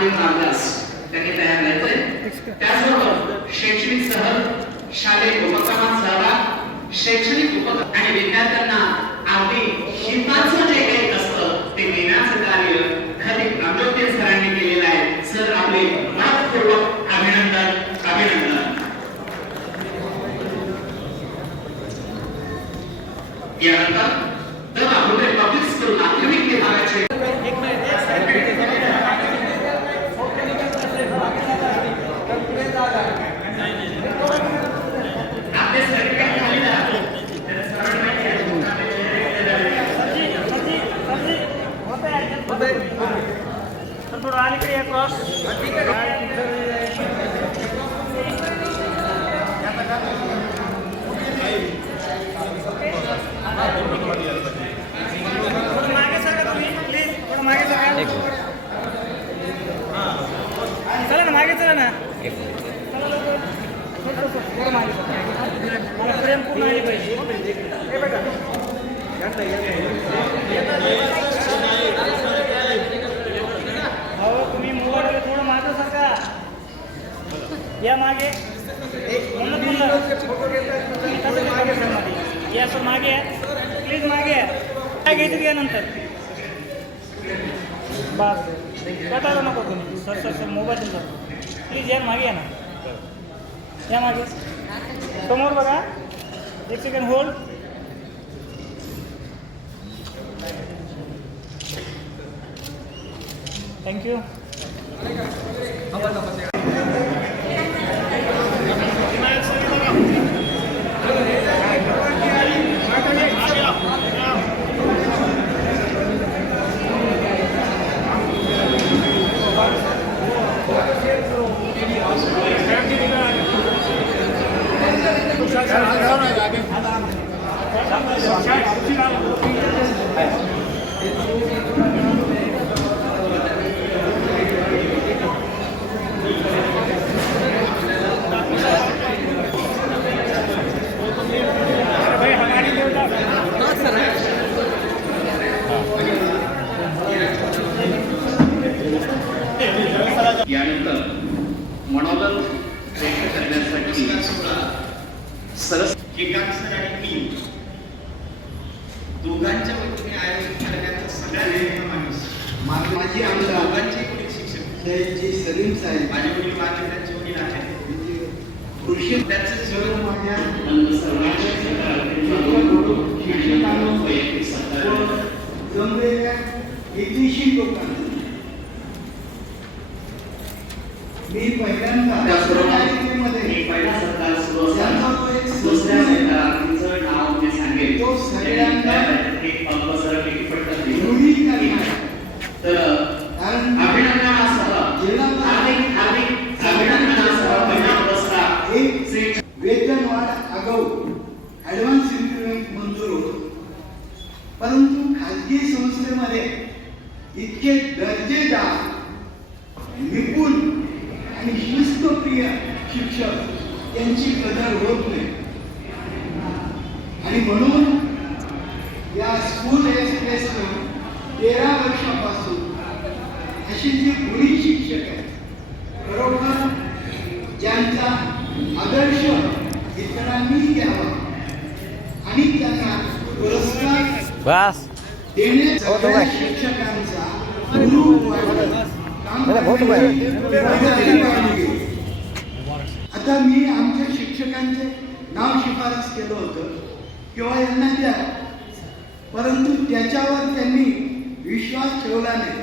पुढे चांगला त्यांनी तयार व्हायचंय त्याचबरोबर शैक्षणिक सह शालेय उपक्रमात सहभाग शैक्षणिक उपक्रम आणि विद्यार्थ्यांना अगदी हिताचं जे काही असतं ते देण्याचं कार्य खरी अमृत्य सरांनी केलेलं आहे. सर आपले मनपूर्वक अभिनंदन अभिनंदन. यानंतर थोडं अलीकडे या क्रॉस थोडं मागे सरका तुम्ही प्लीज थोडं मागे सरका चला ना मागे चला ना. थोडं, मागे. मला फ्रेम पूर्ण आली पाहिजे हे बघा अहो तुम्ही मोबाईल थोडं मागे सरका या मागे. मागे सर मागे. या सर मागे या. प्लीज मागे या. काय घ्यायचं घ्या नंतर. बस. कटायला नको तुम्ही. सर सर सर मोबाईल तुमचा प्लीज या मागे या ना. या मागे. समोर बघा. एक सेकंड होल्ड थँक्यू यानंतर मनोदन व्यक्त करण्यासाठी सरस. एकांसर आणि मी दोघांच्या वतीने आयोजित करण्याचा सगळ्या निर्णय माणूस. माझे आमदार. दोघांचे वडील शिक्षक. सयाजी सलीम साहेब. माझे वडील माझे त्यांचे वडील आहेत. कृषी त्यांचे माझ्या. जमलेल्या लोकांना. मी पहिल्यांदा त्याचबरोबरमध्ये मी पहिला सत्कार सुरू त्यांचा असताना तो एक दुसऱ्या सत्काराचं नाव मी सांगेन तो सगळ्यांना एक अल्पसरपैकी पटकन देईन. रूढी करणार तर कारण अभिनंदनासह हार्दिक हार्दिक अभिनंदनासह पहिला पुरस्कार एक श्री वेतन वाढ आगाऊ ॲडव्हान्स इन्क्रिमेंट मंजूर होतो परंतु खाजगी संस्थेमध्ये इतके दर्जेदार निपुण आणि शिस्तप्रिय शिक्षक यांची कदर होत नाही आणि म्हणून या स्कूल एक्सप्रेसनं तेरा वर्षापासून अशी जी गुणी शिक्षक आहेत खरोखर ज्यांचा आदर्श इतरांनी घ्यावा आणि त्यांना पुरस्कार बस. देणे सगळ्या शिक्षकांचा गुरु वाढली. आता मी आमच्या शिक्षकांचे नाव शिफारस केलं होतं किंवा यांना द्या परंतु त्याच्यावर त्यांनी विश्वास ठेवला नाही.